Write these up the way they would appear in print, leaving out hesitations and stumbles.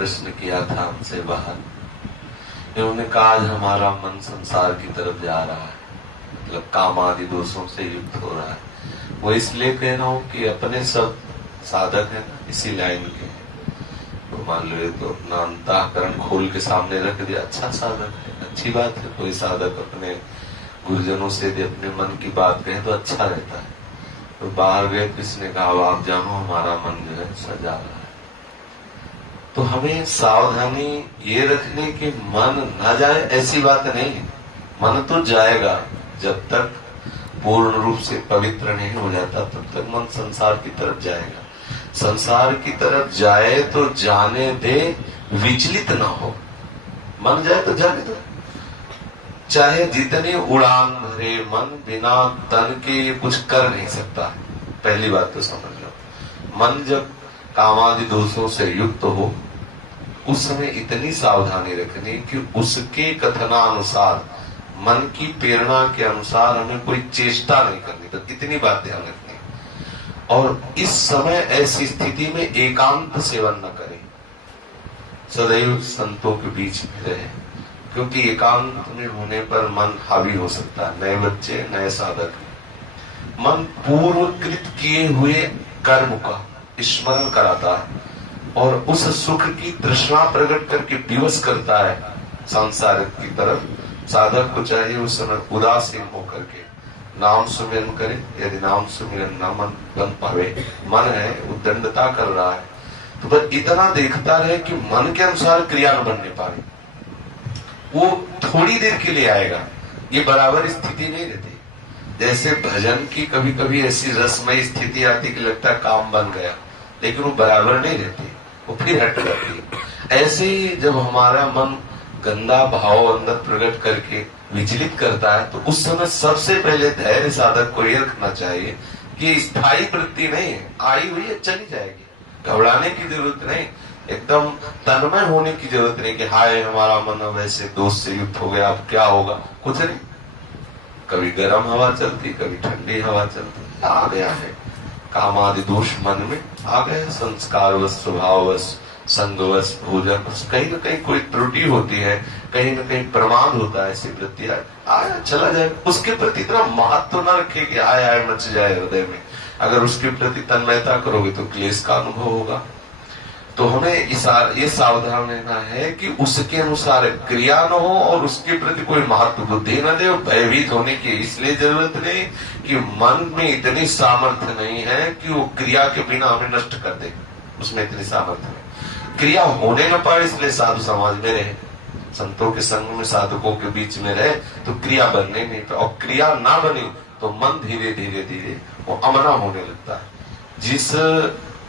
प्रश्न किया था हमसे बाहर। इन्होंने कहा आज हमारा मन संसार की तरफ जा रहा है, मतलब काम आदि दोषों से युक्त हो रहा है। वो इसलिए कह रहा हूँ कि अपने सब साधक है ना इसी लाइन के हैं। तो मान लो ये तो अपना अंतःकरण खोल के सामने रख दिया, अच्छा साधक है, अच्छी बात है। कोई साधक अपने गुरुजनों से यदि अपने मन की बात कहे तो अच्छा रहता है। तो बाहर गए, किसने कहा आप जानो हमारा मन जो है सजा रहा है। तो हमें सावधानी ये रखने की मन न जाए ऐसी बात नहीं है। मन तो जाएगा, जब तक पूर्ण रूप से पवित्र नहीं हो जाता तब तक मन संसार की तरफ जाएगा। संसार की तरफ जाए तो जाने दे, विचलित ना हो। मन जाए तो जाने दो, चाहे जितनी उड़ान भरे मन, बिना तन के कुछ कर नहीं सकता। पहली बात तो समझ लो, मन जब कामादि दोषों से युक्त हो उस समय इतनी सावधानी रखनी कि उसके कथनानुसार, मन की प्रेरणा के अनुसार हमें कोई चेष्टा नहीं करनी। तो इतनी बात ध्यान रखनी। और इस समय ऐसी स्थिति में एकांत सेवन न करें, सदैव संतों के बीच में रहे, क्योंकि एकांत में होने पर मन हावी हो सकता है। नए बच्चे, नए साधक, मन पूर्वकृत किए हुए कर्म का स्मरण कराता है और उस सुख की तृष्णा प्रकट करके विवश करता है सांसारिक की तरफ। साधक को चाहिए उस समय उदासीन होकर के नाम सुमिरन करे। यदि नाम सुमिरन न मन बन पावे, मन है उद्दंडता कर रहा है, तो बस इतना देखता रहे कि मन के अनुसार क्रिया न बनने पाए। वो थोड़ी देर के लिए आएगा, ये बराबर स्थिति नहीं रहती। जैसे भजन की कभी कभी ऐसी रसमय स्थिति आती कि लगता है काम बन गया, लेकिन वो बराबर नहीं रहती, वो फिर हट जाती है। ऐसे ही जब हमारा मन गंदा भाव अंदर प्रकट करके विचलित करता है, तो उस समय सबसे पहले धैर्य साधक को यह रखना चाहिए कि स्थायी वृत्ति नहीं है, आई हुई है चली जाएगी, घबराने की जरूरत नहीं। एकदम तन्मय होने की जरूरत नहीं कि हाय हमारा मन वैसे दोष से युक्त हो गया, अब क्या होगा, कुछ नहीं। कभी गर्म हवा चलती, कभी ठंडी हवा चलती, आ गया है कामादि दोष मन में आ गए, संस्कारवश, स्वभाववश, संगवश, भोजन, कहीं न कहीं कोई त्रुटि होती है, कहीं न कहीं प्रमाद होता है, ऐसी वृत्ति आया चला जाए। उसके प्रति इतना महत्व न रखे कि आय मच जाए हृदय में। अगर उसके प्रति तन्मयता करोगे तो क्लेश का अनुभव होगा। तो हमें ये सावधान रहना है कि उसके अनुसार क्रिया न हो और उसके प्रति कोई महत्व बुद्धि न दे और भयभीत होने की इसलिए जरूरत नहीं कि मन में इतनी सामर्थ्य नहीं है कि वो क्रिया के बिना हमें नष्ट कर दे। उसमें इतनी सामर्थ्य नहीं, क्रिया होने न पाए, इसलिए साधु समाज में रहे, संतों के संग में, साधकों के बीच में रहे तो क्रिया बनने नहीं पाए। और क्रिया ना बनी तो मन धीरे धीरे धीरे वो अमना होने लगता है। जिस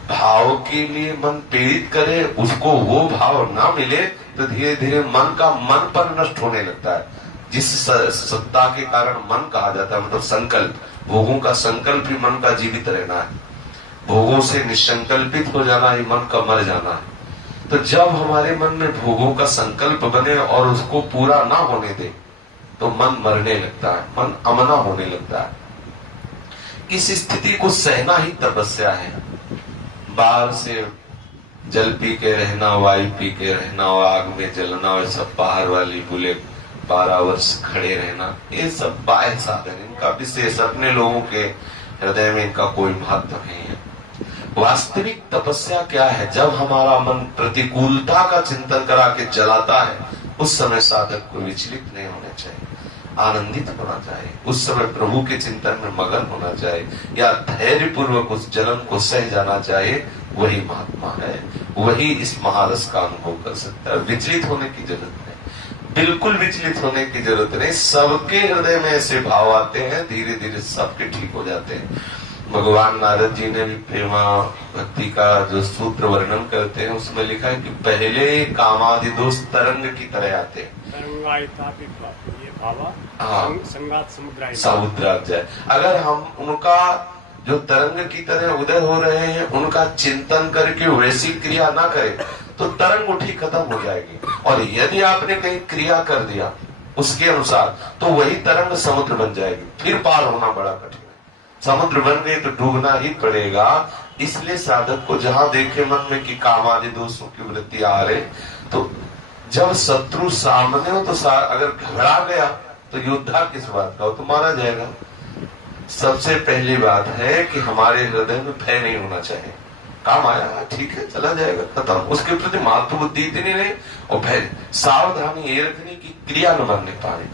भाव के लिए मन प्रेरित करे उसको वो भाव ना मिले तो धीरे धीरे मन का मन पर नष्ट होने लगता है। जिस सत्ता के कारण मन कहा जाता है, मतलब संकल्प, भोगों का संकल्प ही मन का जीवित रहना है, भोगों से निसंकल्पित हो जाना ही मन का मर जाना है। तो जब हमारे मन में भोगों का संकल्प बने और उसको पूरा ना होने दे तो मन मरने लगता है, मन अमना होने लगता है। इस स्थिति को सहना ही तपस्या है। बाहर से जल पी के रहना, वायु पी के रहना और आग में जलना और सब बाहर वाली बुले 12 वर्ष खड़े रहना, ये सब बाह्य साधन, इनका विशेष अपने लोगों के हृदय में इनका कोई महत्व नहीं है। वास्तविक तपस्या क्या है? जब हमारा मन प्रतिकूलता का चिंतन करा के जलाता है उस समय साधक को विचलित नहीं होना चाहिए, आनंदित होना चाहिए, उस समय प्रभु के चिंतन में मगन होना चाहिए या धैर्य पूर्वक उस जलन को सह जाना चाहिए। वही महात्मा है, वही इस महारस का अनुभव कर सकता है। विचलित होने की जरूरत नहीं, बिल्कुल विचलित होने की जरूरत नहीं। सबके हृदय में ऐसे भाव आते हैं, धीरे धीरे सबके ठीक हो जाते हैं। भगवान नारद जी ने भी प्रेमा भक्ति का जो सूत्र वर्णन करते हैं उसमें लिखा है कि पहले कामादि दोष तरंग की तरह आते हैं, समुद्रात जाए। अगर हम उनका जो तरंग की तरह उदय हो रहे हैं उनका चिंतन करके वैसी क्रिया ना करें तो तरंग उठी खत्म हो जाएगी। और यदि आपने कहीं क्रिया कर दिया उसके अनुसार तो वही तरंग समुद्र बन जाएगी, फिर पार होना बड़ा कठिन है। समुद्र बन गई तो डूबना ही पड़ेगा। इसलिए साधक को जहां देखे मन में कि काम आदि दोषों की वृत्ति आ रहे, तो जब शत्रु सामने हो तो अगर घबरा गया तो योद्धा किस बात का हो, तो मारा जाएगा। सबसे पहली बात है कि हमारे हृदय में भय नहीं होना चाहिए। काम आया ठीक है चला जाएगा खत्म, उसके प्रति मातृ बुद्धि इतनी नहीं, और भय सावधानी ये रखनी कि क्रिया न बनने पाए।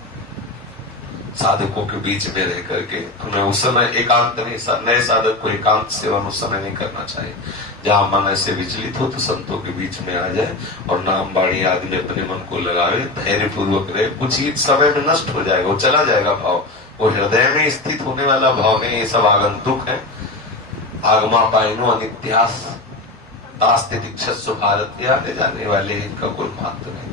साधकों के बीच में रह करके हमें उस समय एकांत में, नए साधक को एकांत सेवन उस समय नहीं करना चाहिए। जहां मन ऐसे विचलित हो तो संतों के बीच में आ जाए और नाम बाणी आदि में अपने मन को लगावे, धैर्य पूर्वक रहे। कुछ ही समय में नष्ट हो जाएगा, वो चला जाएगा भाव, वो हृदय में स्थित होने वाला भाव नहीं। ये सब आगंतुक है। आगमा पाइनो अनित्यास दास्ते दीक्षस्व भारत, आने जाने वाले, इनका कोई महत्व नहीं।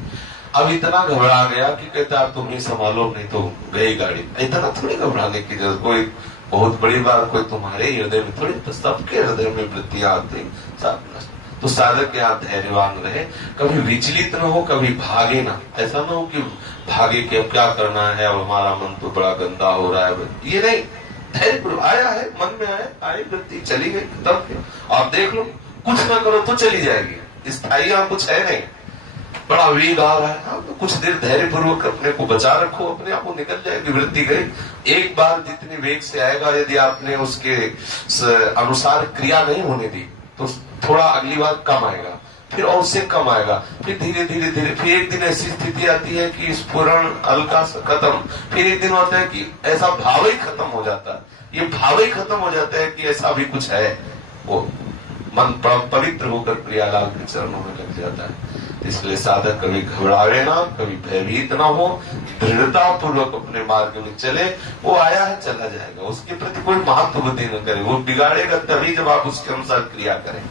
अब इतना घबरा गया कि कहता आप तुम ही संभालो नहीं तो गई गाड़ी। इतना थोड़ी घबराने की जरूरत, कोई बहुत बड़ी बात कोई तुम्हारे हृदय में थोड़ी, तो सबके हृदय में वृत्तियां आती सब। तो साधक यहाँ धैर्यवान रहे, कभी विचलित न हो, कभी भागे ना। ऐसा ना हो कि भागे कि अब क्या करना है, अब हमारा मन तो बड़ा गंदा हो रहा है, ये नहीं। धैर्य आया है, मन में आया, आई वृत्ति चली गई, तब आप देख लो, कुछ ना करो तो चली जाएगी, स्थायी यहाँ कुछ है नहीं। बड़ा वेग आ रहा है, तो कुछ देर धैर्य पूर्वक अपने को बचा रखो, अपने आप को निकल जाएगी वृत्ति गई। एक बार जितनी वेग से आएगा, यदि आपने उसके अनुसार क्रिया नहीं होने दी तो थोड़ा अगली बार कम आएगा, फिर और उससे कम आएगा, फिर धीरे धीरे धीरे, फिर एक दिन ऐसी स्थिति आती है कि स्फुरण हल्का खत्म, फिर एक दिन होता है कि ऐसा भाव ही खत्म हो जाता है। ये भाव ही खत्म हो जाता है कि ऐसा भी कुछ है, वो मन पवित्र होकर प्रियालाल के चरणों में लग जाता है। इसलिए साधक कभी घबरावे ना, कभी भयभीत ना हो, दृढ़ता पूर्वक अपने मार्ग में चले। वो आया है चला जाएगा, उसके प्रति कोई महत्व बुद्धि न करे, वो बिगाड़ेगा तभी जब आप उसके अनुसार क्रिया करें।